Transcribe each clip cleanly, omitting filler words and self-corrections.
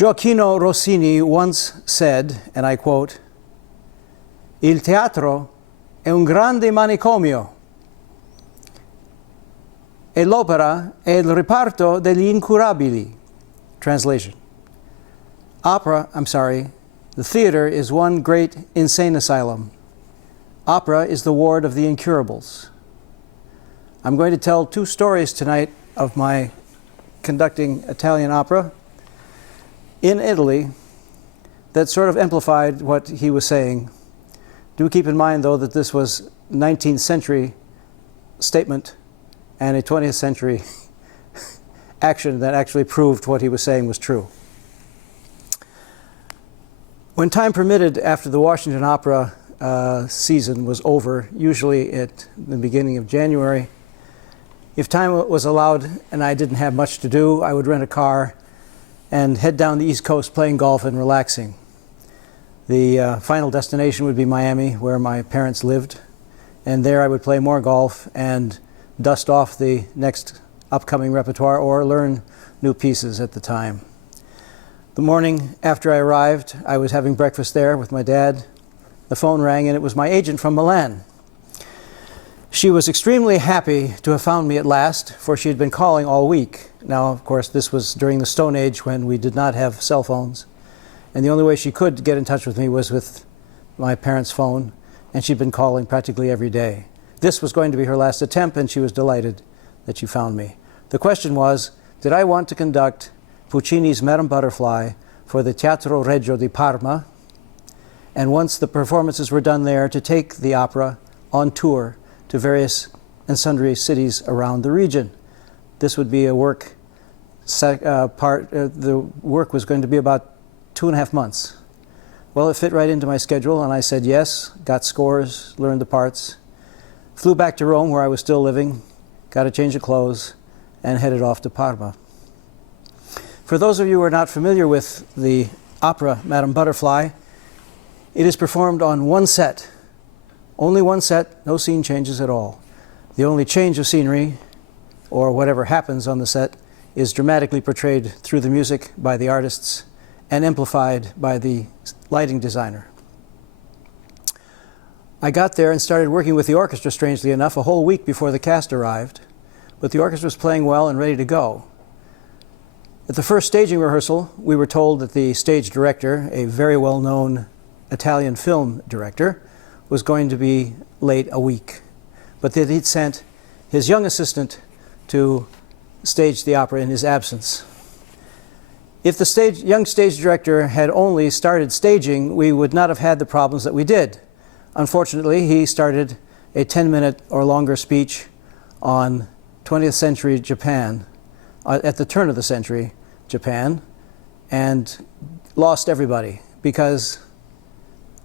Gioacchino Rossini once said, and I quote, "Il teatro è un grande manicomio e l'opera è il reparto degli incurabili." Translation. The theater is one great insane asylum. Opera is the ward of the incurables. I'm going to tell two stories tonight of my conducting Italian opera in Italy that sort of amplified what he was saying. Do keep in mind, though, that this was 19th century statement and a 20th century action that actually proved what he was saying was true. When time permitted, after the Washington Opera season was over, usually at the beginning of January, if time was allowed and I didn't have much to do, I would rent a car and head down the East Coast playing golf and relaxing. The final destination would be Miami, where my parents lived, and there I would play more golf and dust off the next upcoming repertoire or learn new pieces at the time. The morning after I arrived, I was having breakfast there with my dad. The phone rang, and it was my agent from Milan. She was extremely happy to have found me at last, for she had been calling all week. Now, of course, this was during the Stone Age when we did not have cell phones, and the only way she could get in touch with me was with my parents' phone, and she'd been calling practically every day. This was going to be her last attempt, and she was delighted that she found me. The question was, did I want to conduct Puccini's Madame Butterfly for the Teatro Reggio di Parma, and once the performances were done there, to take the opera on tour to various and sundry cities around the region. This would be a work, the work was going to be about 2.5 months. Well, it fit right into my schedule, and I said yes, got scores, learned the parts, flew back to Rome where I was still living, got a change of clothes, and headed off to Parma. For those of you who are not familiar with the opera Madame Butterfly, it is performed on one set. Only one set, no scene changes at all. The only change of scenery, or whatever happens on the set, is dramatically portrayed through the music by the artists and amplified by the lighting designer. I got there and started working with the orchestra, strangely enough, a whole week before the cast arrived, but the orchestra was playing well and ready to go. At the first staging rehearsal, we were told that the stage director, a very well-known Italian film director, was going to be late a week, but that he'd sent his young assistant to stage the opera in his absence. If the young stage director had only started staging, we would not have had the problems that we did. Unfortunately, he started a 10-minute or longer speech on 20th century Japan, at the turn of the century Japan, and lost everybody, because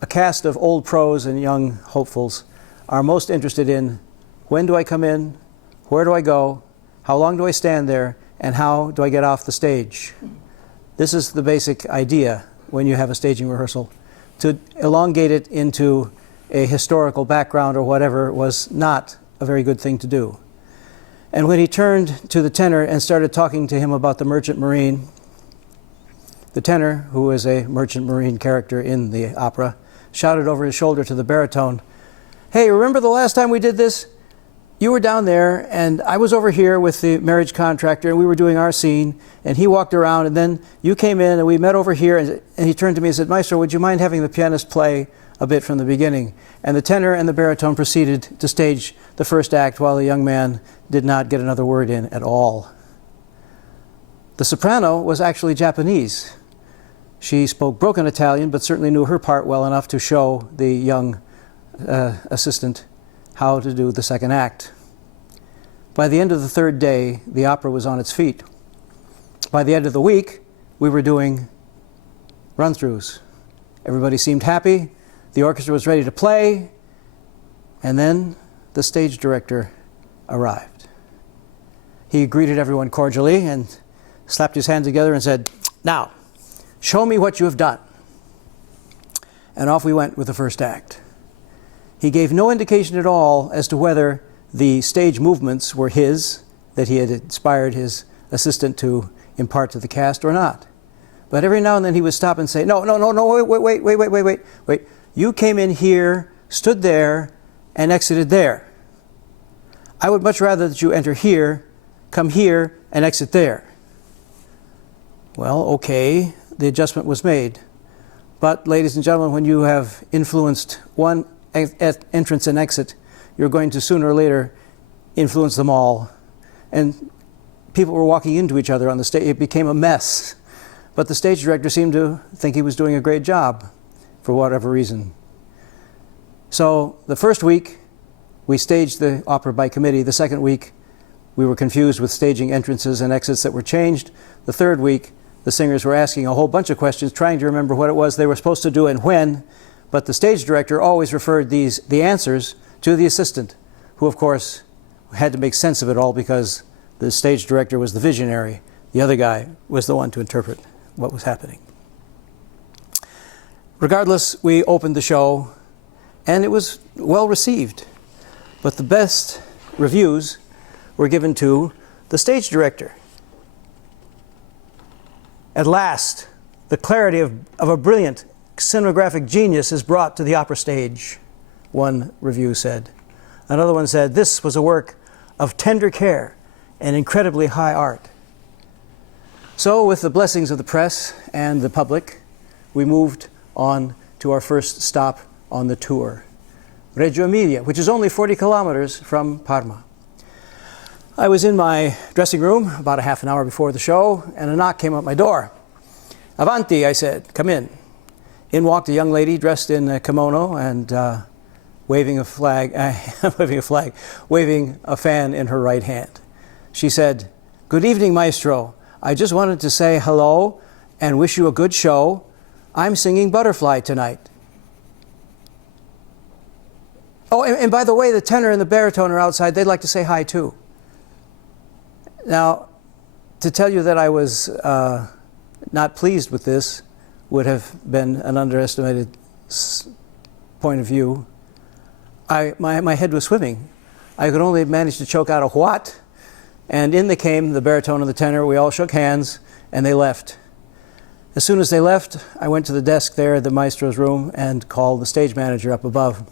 a cast of old pros and young hopefuls are most interested in when do I come in, where do I go, how long do I stand there, and how do I get off the stage. This is the basic idea when you have a staging rehearsal. To elongate it into a historical background or whatever was not a very good thing to do. And when he turned to the tenor and started talking to him about the Merchant Marine, the tenor, who is a Merchant Marine character in the opera, shouted over his shoulder to the baritone, "Hey, remember the last time we did this? You were down there, and I was over here with the marriage contractor, and we were doing our scene, and he walked around, and then you came in, and we met over here," and he turned to me and said, "Maestro, would you mind having the pianist play a bit from the beginning?" And the tenor and the baritone proceeded to stage the first act while the young man did not get another word in at all. The soprano was actually Japanese. She spoke broken Italian, but certainly knew her part well enough to show the young assistant how to do the second act. By the end of the third day, the opera was on its feet. By the end of the week, we were doing run-throughs. Everybody seemed happy. The orchestra was ready to play, and then the stage director arrived. He greeted everyone cordially and slapped his hands together and said, "Now, show me what you have done." And off we went with the first act. He gave no indication at all as to whether the stage movements were his, that he had inspired his assistant to impart to the cast, or not. But every now and then he would stop and say, no, wait. You came in here, stood there, and exited there. I would much rather that you enter here, come here, and exit there. Well, okay, the adjustment was made. But, ladies and gentlemen, when you have influenced one entrance and exit, you're going to sooner or later influence them all. And people were walking into each other on the stage. It became a mess. But the stage director seemed to think he was doing a great job for whatever reason. So the first week, we staged the opera by committee. The second week, we were confused with staging entrances and exits that were changed. The third week, the singers were asking a whole bunch of questions, trying to remember what it was they were supposed to do and when. But the stage director always referred the answers to the assistant, who, of course, had to make sense of it all because the stage director was the visionary. The other guy was the one to interpret what was happening. Regardless, we opened the show, and it was well received. But the best reviews were given to the stage director. At last, the clarity of a brilliant cinematographic genius is brought to the opera stage, one review said. Another one said, this was a work of tender care and incredibly high art. So, with the blessings of the press and the public, we moved on to our first stop on the tour, Reggio Emilia, which is only 40 kilometers from Parma. I was in my dressing room about a half an hour before the show, and a knock came at my door. Avanti, I said, come in. In walked a young lady dressed in a kimono and waving a fan in her right hand. She said, good evening, maestro. I just wanted to say hello and wish you a good show. I'm singing Butterfly tonight. Oh, and by the way, the tenor and the baritone are outside. They'd like to say hi, too. Now, to tell you that I was not pleased with this would have been an underestimated point of view. My head was swimming. I could only manage to choke out a what, and in they came the baritone and the tenor. We all shook hands, and they left. As soon as they left, I went to the desk there at the maestro's room and called the stage manager up above.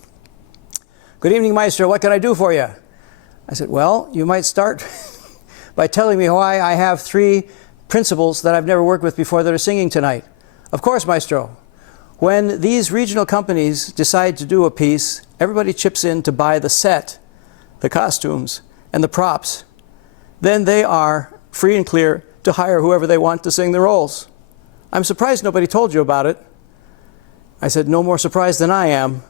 Good evening, maestro. What can I do for you? I said, well, you might start by telling me why I have 3 principals that I've never worked with before that are singing tonight. Of course, maestro. When these regional companies decide to do a piece, everybody chips in to buy the set, the costumes, and the props. Then they are free and clear to hire whoever they want to sing the roles. I'm surprised nobody told you about it. I said, no more surprised than I am.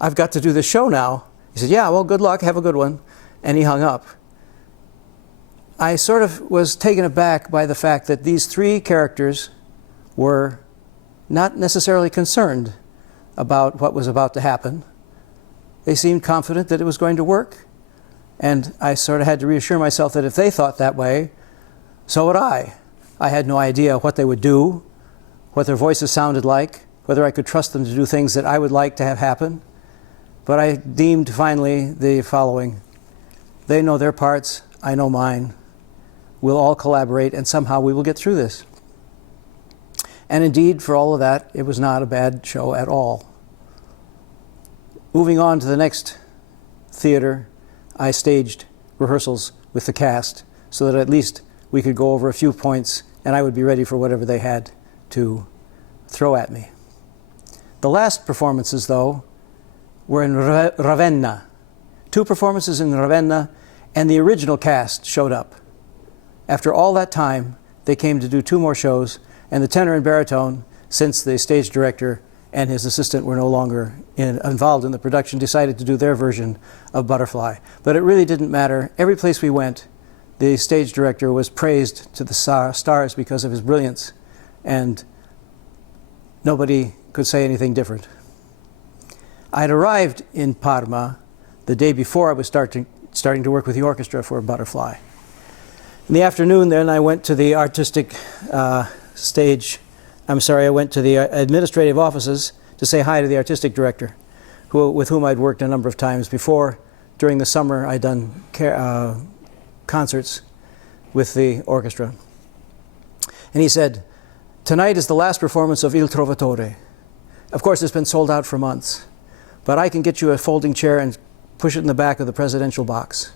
I've got to do this show now. He said, yeah, well, good luck, have a good one. And he hung up. I sort of was taken aback by the fact that these 3 characters were not necessarily concerned about what was about to happen. They seemed confident that it was going to work. And I sort of had to reassure myself that if they thought that way, so would I. I had no idea what they would do, what their voices sounded like, whether I could trust them to do things that I would like to have happen. But I deemed finally the following. They know their parts, I know mine. We'll all collaborate, and somehow we will get through this. And indeed, for all of that, it was not a bad show at all. Moving on to the next theater, I staged rehearsals with the cast so that at least we could go over a few points and I would be ready for whatever they had to throw at me. The last performances, though, were in Ravenna. 2 performances in Ravenna, and the original cast showed up. After all that time, they came to do 2 more shows, and the tenor and baritone, since the stage director and his assistant were no longer involved in the production, decided to do their version of Butterfly. But it really didn't matter. Every place we went, the stage director was praised to the stars because of his brilliance, and nobody could say anything different. I had arrived in Parma the day before I was starting to work with the orchestra for Butterfly. In the afternoon then I went to the artistic I went to the administrative offices to say hi to the artistic director, with whom I'd worked a number of times before. During the summer I'd done concerts with the orchestra. And he said, Tonight is the last performance of Il Trovatore. Of course, it's been sold out for months, but I can get you a folding chair and push it in the back of the presidential box.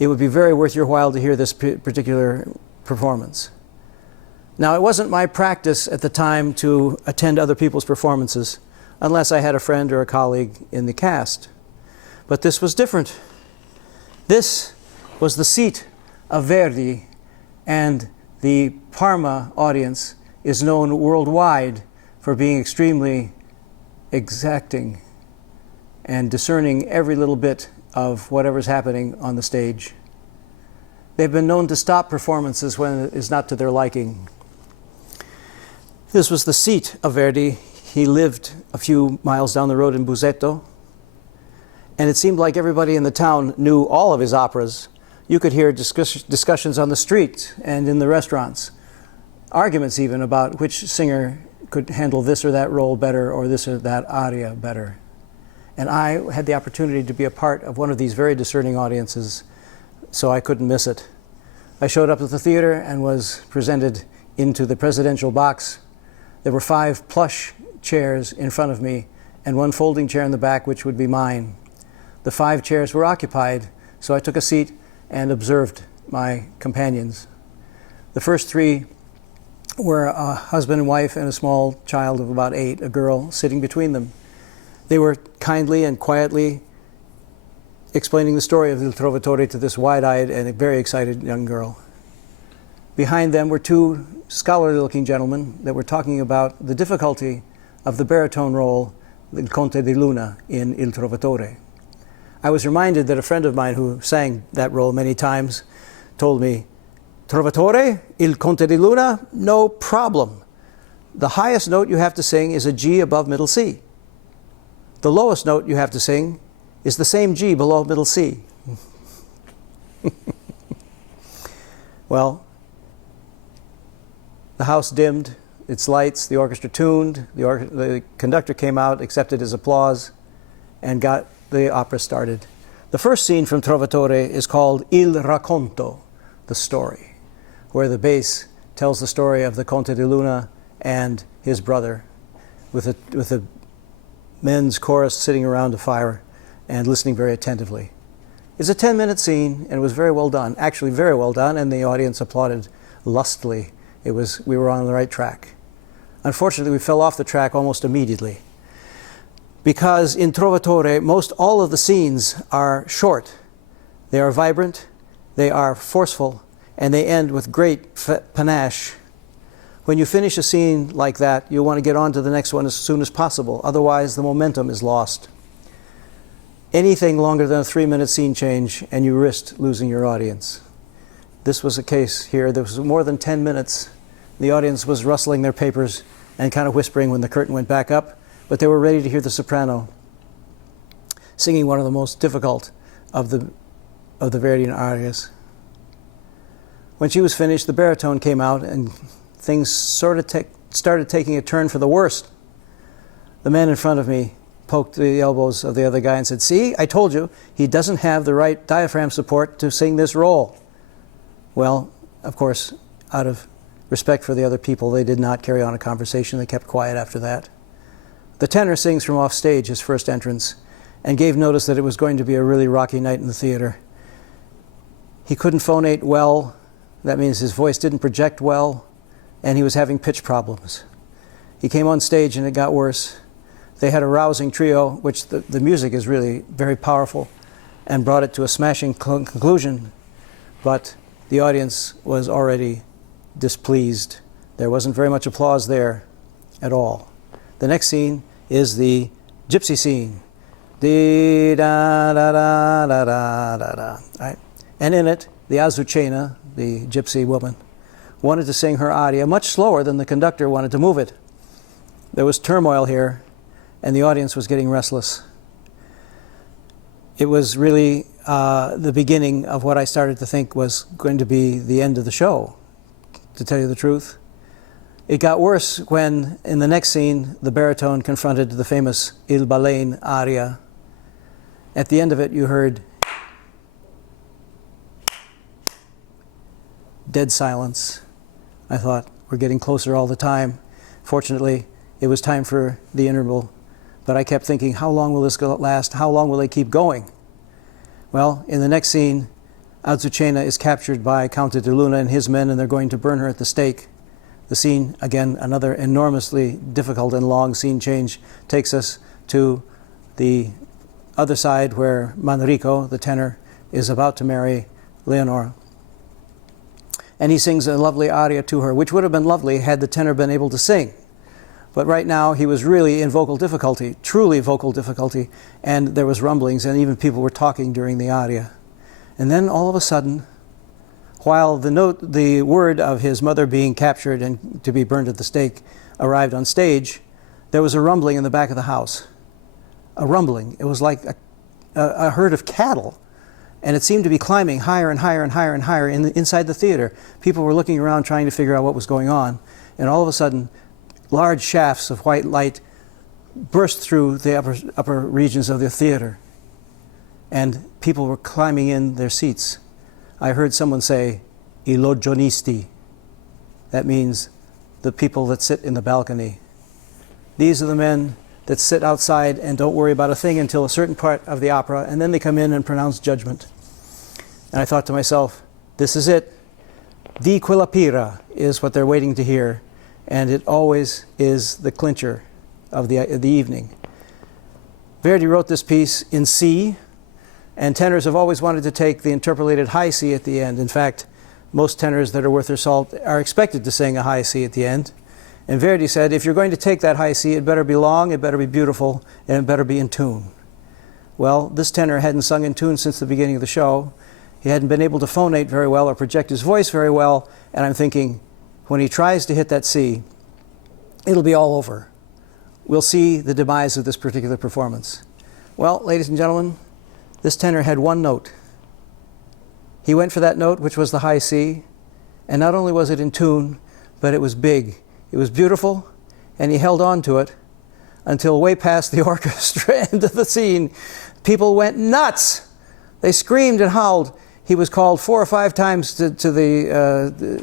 It would be very worth your while to hear this particular performance. Now, it wasn't my practice at the time to attend other people's performances unless I had a friend or a colleague in the cast. But this was different. This was the seat of Verdi, and the Parma audience is known worldwide for being extremely exacting and discerning every little bit of whatever's happening on the stage. They've been known to stop performances when it is not to their liking. This was the seat of Verdi. He lived a few miles down the road in Busseto, and it seemed like everybody in the town knew all of his operas. You could hear discussions on the street and in the restaurants, arguments even about which singer could handle this or that role better or this or that aria better. And I had the opportunity to be a part of one of these very discerning audiences, so I couldn't miss it. I showed up at the theater and was presented into the presidential box. There were 5 plush chairs in front of me and 1 folding chair in the back, which would be mine. The 5 chairs were occupied, so I took a seat and observed my companions. The first 3 were a husband and wife and a small child of about 8, a girl sitting between them. They were kindly and quietly explaining the story of Il Trovatore to this wide-eyed and very excited young girl. Behind them were 2 scholarly-looking gentlemen that were talking about the difficulty of the baritone role, Il Conte di Luna, in Il Trovatore. I was reminded that a friend of mine who sang that role many times told me, "Trovatore, Il Conte di Luna, no problem. The highest note you have to sing is a G above middle C. The lowest note you have to sing is the same G below middle C." Well, the house dimmed its lights, the orchestra tuned, the conductor came out, accepted his applause, and got the opera started. The first scene from Trovatore is called Il Racconto, the story, where the bass tells the story of the Conte di Luna and his brother, with the men's chorus sitting around a fire and listening very attentively. It's a 10-minute scene, and it was very well done, actually very well done, and the audience applauded lustily. We were on the right track. Unfortunately, we fell off the track almost immediately, because in Trovatore, most all of the scenes are short. They are vibrant, they are forceful, and they end with great panache. When you finish a scene like that, you want to get on to the next one as soon as possible. Otherwise, the momentum is lost. Anything longer than a 3-minute scene change, and you risked losing your audience. This was the case here. There was more than 10 minutes. The audience was rustling their papers and kind of whispering when the curtain went back up, but they were ready to hear the soprano singing one of the most difficult of the Verdian arias. When she was finished, the baritone came out, and things sort of started taking a turn for the worst. The man in front of me poked the elbows of the other guy and said, "See, I told you, he doesn't have the right diaphragm support to sing this role." Well, of course, out of respect for the other people, they did not carry on a conversation. They kept quiet after that. The tenor sings from off stage, his first entrance, and gave notice that it was going to be a really rocky night in the theater. He couldn't phonate well. That means his voice didn't project well, and he was having pitch problems. He came on stage, and it got worse. They had a rousing trio, which the music is really very powerful, and brought it to a smashing conclusion, but the audience was already displeased. There wasn't very much applause there at all. The next scene is the gypsy scene. Dee da da da da da da da. Right? And in it, the Azucena, the gypsy woman, wanted to sing her aria much slower than the conductor wanted to move it. There was turmoil here, and the audience was getting restless. It was really the beginning of what I started to think was going to be the end of the show, to tell you the truth. It got worse when, in the next scene, the baritone confronted the famous Il Baleine aria. At the end of it, you heard dead silence. I thought, were getting closer all the time. Fortunately, it was time for the interval, but I kept thinking, how long will this last? How long will they keep going? Well, in the next scene, Azucena is captured by Count de Luna and his men, and they're going to burn her at the stake. The scene, again, another enormously difficult and long scene change, takes us to the other side where Manrico, the tenor, is about to marry Leonora. And he sings a lovely aria to her, which would have been lovely had the tenor been able to sing. But right now he was really in vocal difficulty, truly vocal difficulty, and there was rumblings, and even people were talking during the aria. And then all of a sudden, while the word of his mother being captured and to be burned at the stake arrived on stage, there was a rumbling in the back of the house. A rumbling. It was like a herd of cattle. And it seemed to be climbing higher and higher and higher and higher inside the theater. People were looking around trying to figure out what was going on. And all of a sudden, large shafts of white light burst through the upper regions of the theater. And people were climbing in their seats. I heard someone say, "I logionisti." That means the people that sit in the balcony. These are the men that sit outside and don't worry about a thing until a certain part of the opera, and then they come in and pronounce judgment. And I thought to myself, this is it. Di quella pira is what they're waiting to hear, and it always is the clincher of the evening. Verdi wrote this piece in C, and tenors have always wanted to take the interpolated high C at the end. In fact, most tenors that are worth their salt are expected to sing a high C at the end. And Verdi said, if you're going to take that high C, it better be long, it better be beautiful, and it better be in tune. Well, this tenor hadn't sung in tune since the beginning of the show. He hadn't been able to phonate very well or project his voice very well, and I'm thinking, when he tries to hit that C, it'll be all over. We'll see the demise of this particular performance. Well, ladies and gentlemen, this tenor had one note. He went for that note, which was the high C, and not only was it in tune, but it was big. It was beautiful, and he held on to it until way past the orchestra end of the scene. People went nuts. They screamed and howled. He was called 4 or 5 times to the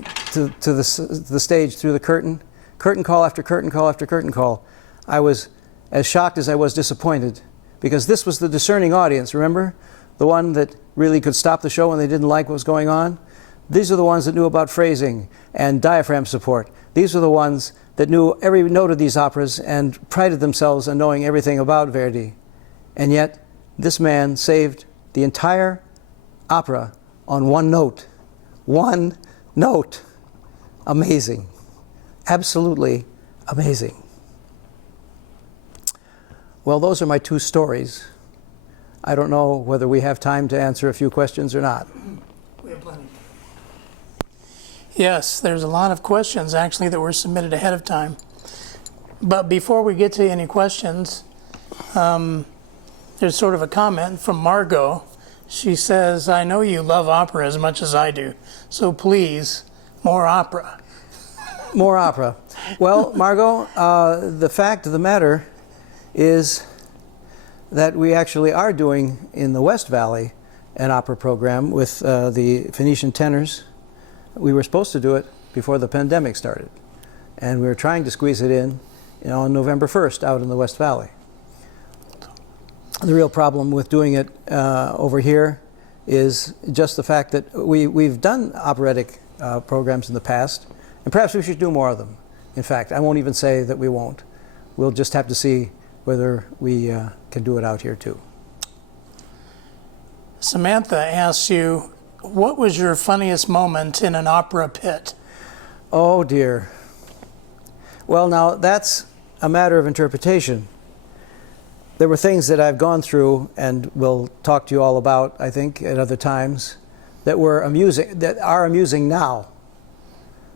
stage through the curtain. Curtain call after curtain call after curtain call. I was as shocked as I was disappointed, because this was the discerning audience, remember? The one that really could stop the show when they didn't like what was going on. These are the ones that knew about phrasing and diaphragm support. These are the ones that knew every note of these operas and prided themselves on knowing everything about Verdi. And yet, this man saved the entire opera on one note. One note. Amazing. Absolutely amazing. Well, those are my 2 stories. I don't know whether we have time to answer a few questions or not. We have plenty. Yes, there's a lot of questions actually that were submitted ahead of time. But before we get to any questions, there's sort of a comment from Margot. She says, I know you love opera as much as I do, so please, more opera. More opera. Well, Margot, the fact of the matter is that we actually are doing in the West Valley an opera program with the Phoenician tenors. We were supposed to do it before the pandemic started, and we were trying to squeeze it in, on November 1st out in the West Valley. The real problem with doing it over here is just the fact that we've done operatic programs in the past, and perhaps we should do more of them. In fact, I won't even say that we won't. We'll just have to see whether we can do it out here too. Samantha asks you, what was your funniest moment in an opera pit? Oh dear. Well, now that's a matter of interpretation. There were things that I've gone through and will talk to you all about, I think, at other times, that were amusing, that are amusing now,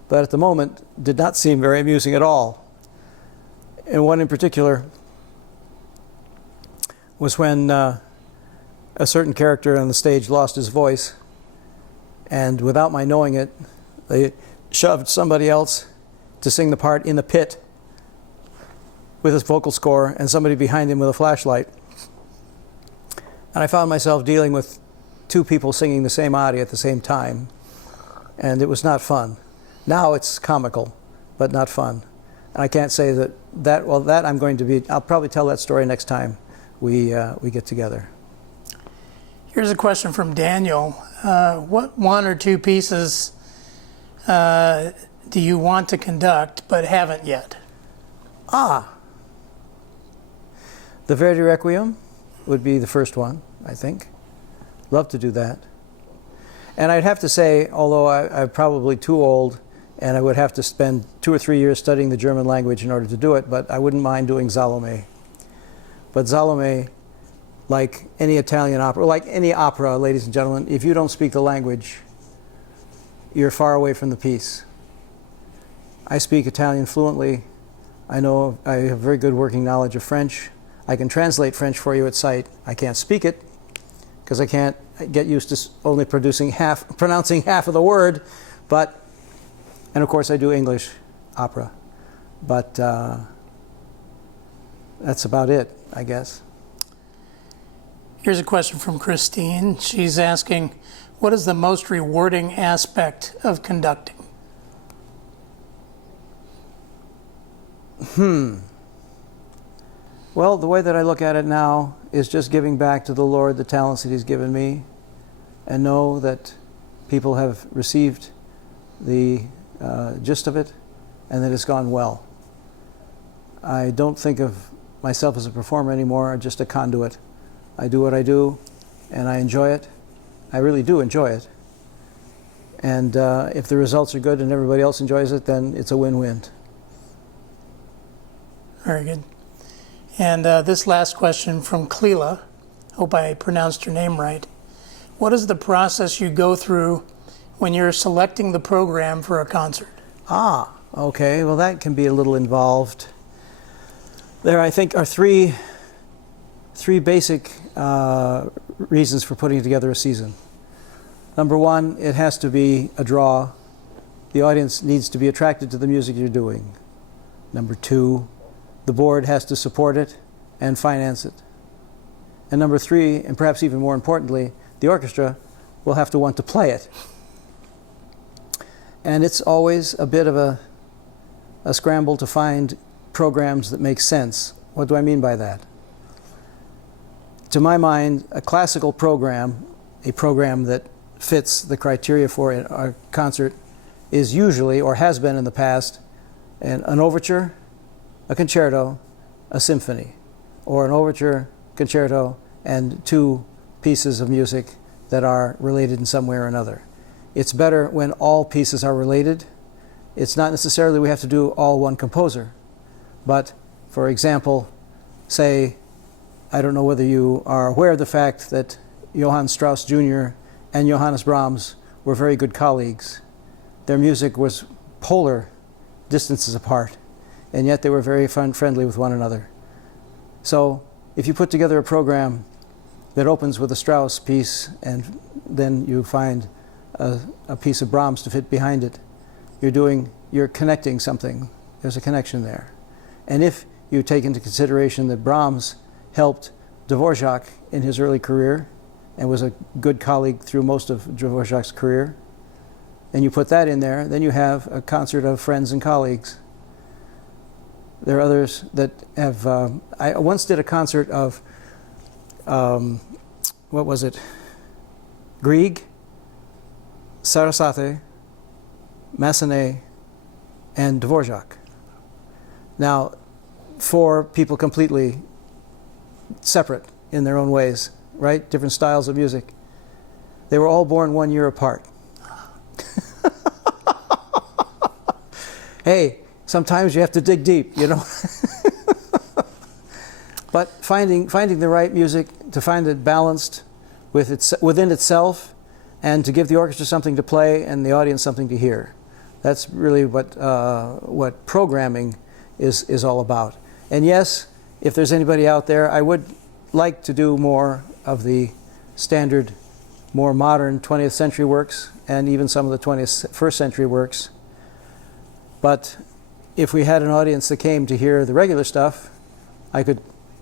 but at the moment did not seem very amusing at all. And one in particular was when a certain character on the stage lost his voice, and without my knowing it, they shoved somebody else to sing the part in the pit with his vocal score and somebody behind him with a flashlight. And I found myself dealing with 2 people singing the same aria at the same time, and it was not fun. Now it's comical, but not fun. And I can't say that I'm going to be, I'll probably tell that story next time we get together. Here's a question from Daniel. What one or two pieces do you want to conduct but haven't yet? The Verdi Requiem would be the first one, I think. Love to do that. And I'd have to say, although I'm probably too old and I would have to spend 2 or 3 years studying the German language in order to do it, but I wouldn't mind doing Salome. But Salome, like any Italian opera, like any opera, ladies and gentlemen, if you don't speak the language, you're far away from the piece. I speak Italian fluently. I have very good working knowledge of French. I can translate French for you at sight. I can't speak it because I can't get used to only pronouncing half of the word. And of course I do English opera. But that's about it, I guess. Here's a question from Christine. She's asking, what is the most rewarding aspect of conducting? Well, the way that I look at it now is just giving back to the Lord the talents that He's given me, and know that people have received the gist of it and that it's gone well. I don't think of myself as a performer anymore, just a conduit. I do what I do and I enjoy it. I really do enjoy it. And if the results are good and everybody else enjoys it, then it's a win-win. Very good. And this last question from Cleela. Hope I pronounced your name right. What is the process you go through when you're selecting the program for a concert? Okay. Well, that can be a little involved. There, I think, are three basic reasons for putting together a season. Number one, it has to be a draw. The audience needs to be attracted to the music you're doing. Number two, the board has to support it and finance it. And number three, and perhaps even more importantly, the orchestra will have to want to play it. And it's always a bit of a scramble to find programs that make sense. What do I mean by that? To my mind, a classical program, a program that fits the criteria for a concert, is usually, or has been in the past, an overture, a concerto, a symphony, or an overture, concerto, and 2 pieces of music that are related in some way or another. It's better when all pieces are related. It's not necessarily we have to do all one composer, but for example, say, I don't know whether you are aware of the fact that Johann Strauss Jr. and Johannes Brahms were very good colleagues. Their music was polar distances apart, and yet they were very friendly with one another. So if you put together a program that opens with a Strauss piece and then you find a piece of Brahms to fit behind it, you're connecting something. There's a connection there. And if you take into consideration that Brahms helped Dvorak in his early career and was a good colleague through most of Dvorak's career, and you put that in there, then you have a concert of friends and colleagues. There are others that have, I once did a concert of, what was it? Grieg, Sarasate, Massenet, and Dvorak. Now, 4 people completely separate in their own ways, right? Different styles of music. They were all born 1 year apart. Hey, sometimes you have to dig deep, you know. But finding the right music, to find it balanced within itself, and to give the orchestra something to play and the audience something to hear. That's really what programming is all about. And yes, if there's anybody out there, I would like to do more of the standard, more modern 20th century works, and even some of the 21st century works. But if we had an audience that came to hear the regular stuff, I could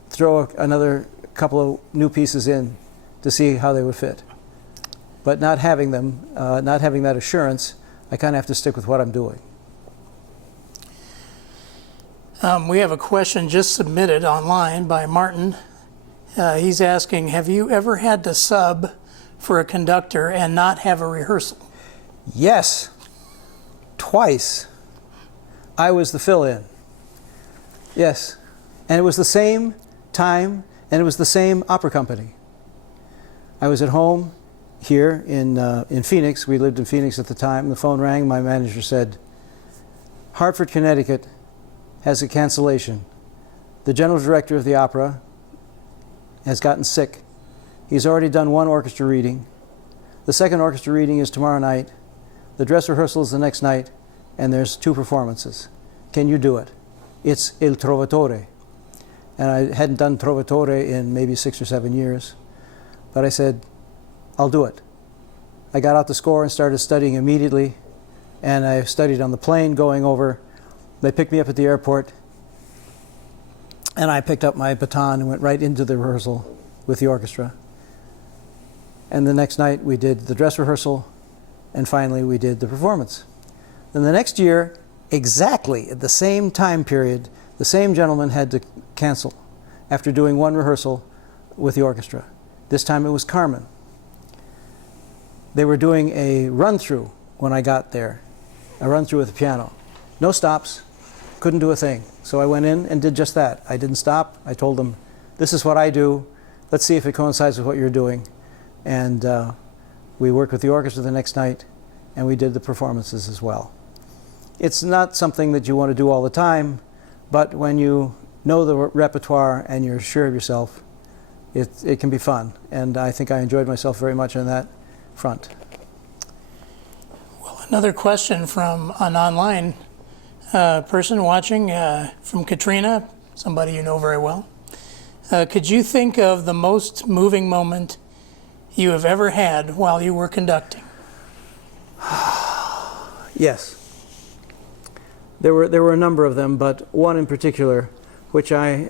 throw another couple of new pieces in to see how they would fit. But not having them, not having that assurance, I kind of have to stick with what I'm doing. We have a question just submitted online by Martin. He's asking, have you ever had to sub for a conductor and not have a rehearsal? Yes, twice. I was the fill-in. Yes, and it was the same time, and it was the same opera company. I was at home here in Phoenix. We lived in Phoenix at the time. The phone rang. My manager said, Hartford, Connecticut has a cancellation. The general director of the opera has gotten sick. He's already done one orchestra reading. The second orchestra reading is tomorrow night. The dress rehearsal is the next night, and there's 2 performances. Can you do it? It's Il Trovatore. And I hadn't done Trovatore in maybe 6 or 7 years. But I said, I'll do it. I got out the score and started studying immediately. And I studied on the plane going over. They picked me up at the airport. And I picked up my baton and went right into the rehearsal with the orchestra. And the next night we did the dress rehearsal. And finally we did the performance. Then the next year, exactly at the same time period, the same gentleman had to cancel after doing one rehearsal with the orchestra. This time it was Carmen. They were doing a run-through when I got there, a run-through with the piano. No stops, couldn't do a thing. So I went in and did just that. I didn't stop. I told them, this is what I do. Let's see if it coincides with what you're doing. And we worked with the orchestra the next night, and we did the performances as well. It's not something that you want to do all the time, but when you know the repertoire and you're sure of yourself, it can be fun. And I think I enjoyed myself very much on that front. Well, another question from an online person watching, from Katrina, somebody you know very well. Could you think of the most moving moment you have ever had while you were conducting? Yes. There were a number of them, but one in particular, which I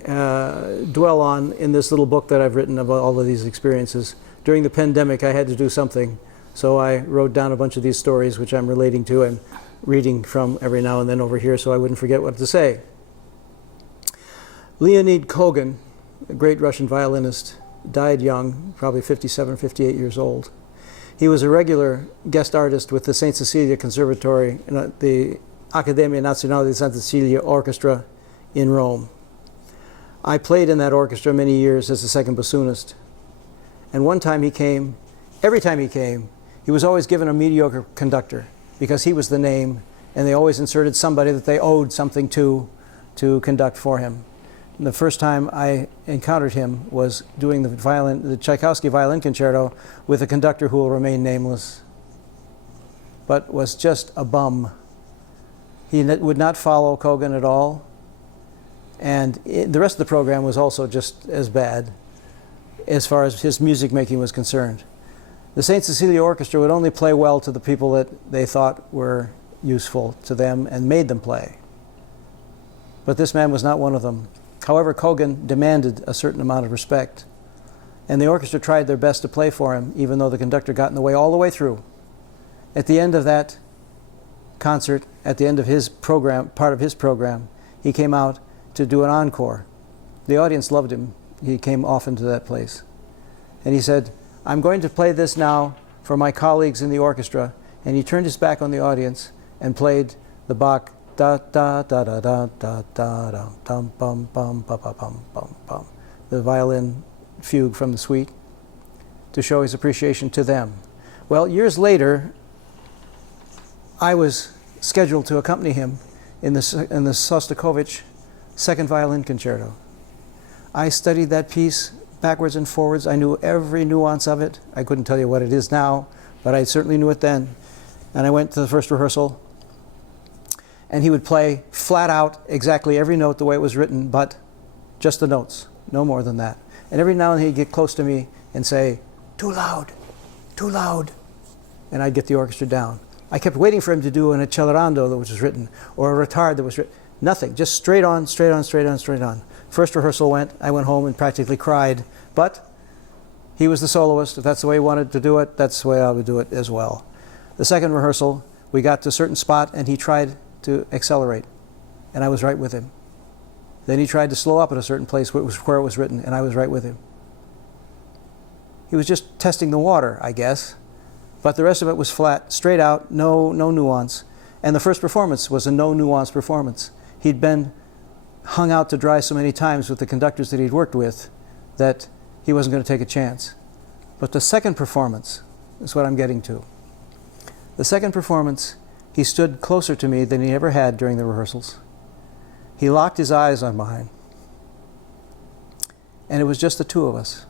dwell on in this little book that I've written about all of these experiences. During the pandemic, I had to do something, so I wrote down a bunch of these stories, which I'm relating to and reading from every now and then over here so I wouldn't forget what to say. Leonid Kogan, a great Russian violinist, died young, probably 57, 58 years old. He was a regular guest artist with the St. Cecilia Conservatory, the Accademia Nazionale di Santa Cecilia Orchestra in Rome. I played in that orchestra many years as a second bassoonist. And one time he came, every time he came, he was always given a mediocre conductor because he was the name, and they always inserted somebody that they owed something to conduct for him. And the first time I encountered him was doing the Tchaikovsky violin concerto with a conductor who will remain nameless, but was just a bum. He would not follow Kogan at all, and the rest of the program was also just as bad as far as his music making was concerned. The St. Cecilia Orchestra would only play well to the people that they thought were useful to them and made them play. But this man was not one of them. However, Kogan demanded a certain amount of respect, and the orchestra tried their best to play for him, even though the conductor got in the way all the way through. At the end of that concert, at the end of his program, part of his program, he came out to do an encore. The audience loved him. He came often to that place. And he said, I'm going to play this now for my colleagues in the orchestra. And he turned his back on the audience and played the Bach da da da da da da da da dum bum bum ba ba bum bum bum, the violin fugue from the suite, to show his appreciation to them. Well, years later, I was scheduled to accompany him in the Sostakovich second violin concerto. I studied that piece backwards and forwards. I knew every nuance of it. I couldn't tell you what it is now, but I certainly knew it then. And I went to the first rehearsal, and he would play flat out exactly every note the way it was written, but just the notes, no more than that. And every now and then he'd get close to me and say, too loud, too loud. And I'd get the orchestra down. I kept waiting for him to do an accelerando that was written, or a retard that was written. Nothing, just straight on, straight on, straight on, straight on. First rehearsal went, I went home and practically cried, but he was the soloist. If that's the way he wanted to do it, that's the way I would do it as well. The second rehearsal, we got to a certain spot and he tried to accelerate, and I was right with him. Then he tried to slow up at a certain place where it was written, and I was right with him. He was just testing the water, I guess. But the rest of it was flat, straight out, no nuance. And the first performance was a no nuance performance. He'd been hung out to dry so many times with the conductors that he'd worked with that he wasn't going to take a chance. But the second performance is what I'm getting to. The second performance, he stood closer to me than he ever had during the rehearsals. He locked his eyes on mine. And it was just the two of us.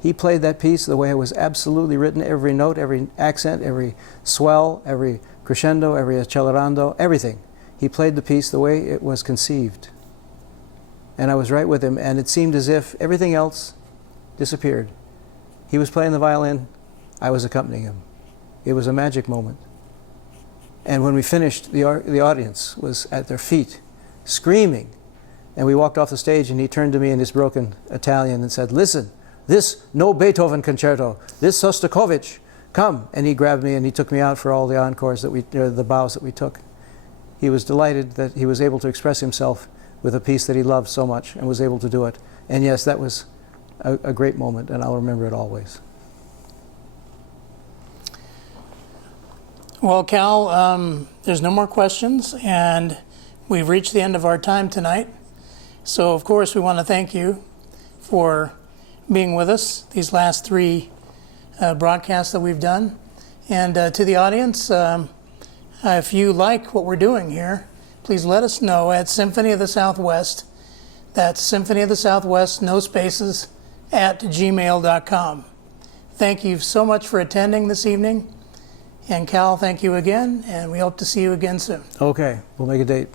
He played that piece the way it was absolutely written, every note, every accent, every swell, every crescendo, every accelerando, everything. He played the piece the way it was conceived. And I was right with him, and it seemed as if everything else disappeared. He was playing the violin, I was accompanying him. It was a magic moment. And when we finished, the audience was at their feet, screaming. And we walked off the stage, and he turned to me in his broken Italian and said, "Listen, this no Beethoven concerto, this Shostakovich, come." And he grabbed me and he took me out for all the encores the bows that we took. He was delighted that he was able to express himself with a piece that he loved so much and was able to do it. And yes, that was a great moment, and I'll remember it always. Well, Cal, there's no more questions, and we've reached the end of our time tonight. So, of course, we want to thank you for being with us these last three broadcasts that we've done. And to the audience, if you like what we're doing here, please let us know at Symphony of the Southwest. That's Symphony of the Southwest, no spaces, @gmail.com. Thank you so much for attending this evening. And Cal, thank you again, and we hope to see you again soon. Okay, we'll make a date.